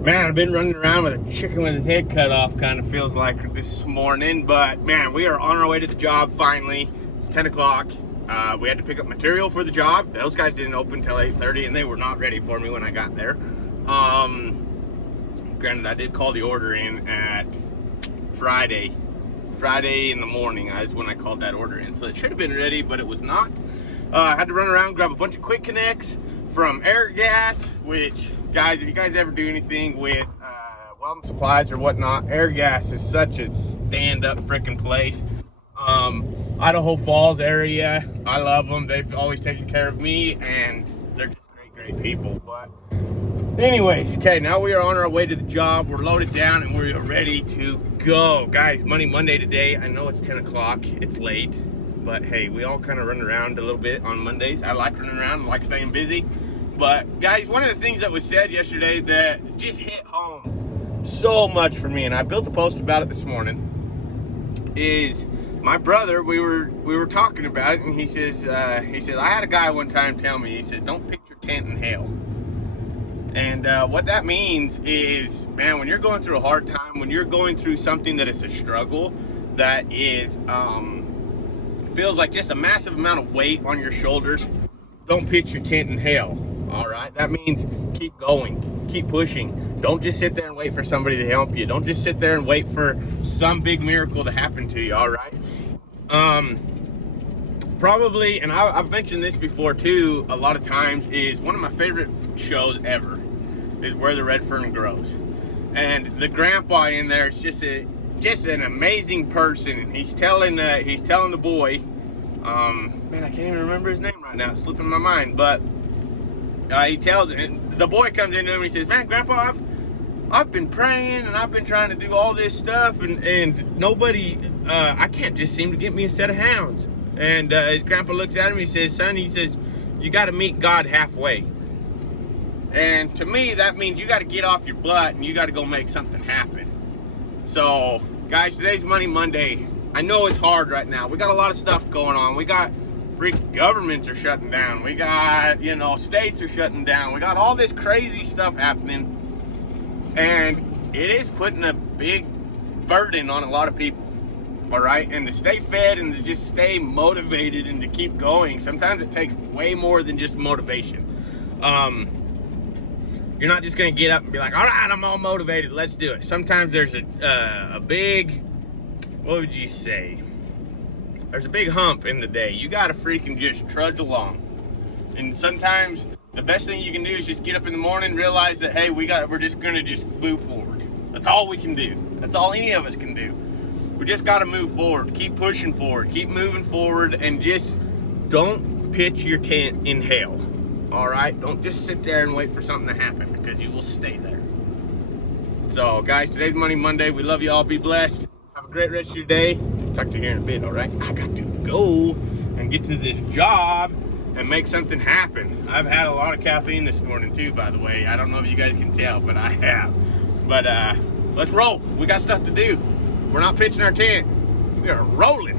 Man, I've been running around with a chicken with his head cut off, kind of feels like this morning. But man, we are on our way to the job finally. It's 10 o'clock. We had to pick up material for the job. Those guys didn't open till 8:30, and they were not ready for me when I got there. Granted, I did call the order in at Friday in the morning is when I called that order in. So it should have been ready, but it was not. I had to run around, grab a bunch of quick connects from Airgas, which, guys, if you guys ever do anything with welding supplies or whatnot, Airgas is such a stand-up freaking place. Idaho Falls area, I love them. They've always taken care of me, and they're just great people. But anyways, okay, now we are on our way to the job. We're loaded down and we're ready to go. Guys, Money Monday today. I know it's 10 o'clock, it's late, but hey, we all kind of run around a little bit on Mondays. I like running around, I like staying busy. But guys, one of the things that was said yesterday that just hit home so much for me, and I built a post about it this morning, is my brother, we were talking about it, and he says, I had a guy one time tell me, he says, don't pitch your tent in hell. And what that means is, man, when you're going through a hard time, when you're going through something that is a struggle, that is, feels like just a massive amount of weight on your shoulders, don't pitch your tent in hell, all right? That means keep going, keep pushing. Don't just sit there and wait for somebody to help you. Don't just sit there and wait for some big miracle to happen to you, all right? Probably, and I've mentioned this before too, a lot of times, is one of my favorite shows ever is Where the Red Fern Grows. And the grandpa in there is just an amazing person, and he's telling the boy, man, I can't even remember his name right now, it's slipping my mind, but he tells him, the boy comes into him and he says, man, Grandpa, I've been praying and I've been trying to do all this stuff, and nobody, I can't just seem to get me a set of hounds. And his grandpa looks at him, he says, son, he says, you got to meet God halfway. And to me, that means you got to get off your butt and you got to go make something happen. So, guys, today's Money Monday. I know it's hard right now. We got a lot of stuff going on. We got freaking governments are shutting down. We got, states are shutting down. We got all this crazy stuff happening. And it is putting a big burden on a lot of people. All right? And to stay fed and to just stay motivated and to keep going, sometimes it takes way more than just motivation. You're not just gonna get up and be like, all right, I'm all motivated, let's do it. Sometimes there's a big, what would you say? There's a big hump in the day. You gotta freaking just trudge along. And sometimes the best thing you can do is just get up in the morning, realize that, hey, we're just gonna move forward. That's all we can do. That's all any of us can do. We just gotta move forward, keep pushing forward, keep moving forward, and just don't pitch your tent in hell. All right, don't just sit there and wait for something to happen, because you will stay there. So guys, today's Money Monday. We love you all. Be blessed. Have a great rest of your day. Talk to you here in a bit. All right, I got to go and get to this job and make something happen. I've had a lot of caffeine this morning too, by the way. I don't know if you guys can tell, but I have. But let's roll. We got stuff to do. We're not pitching our tent. We are rolling.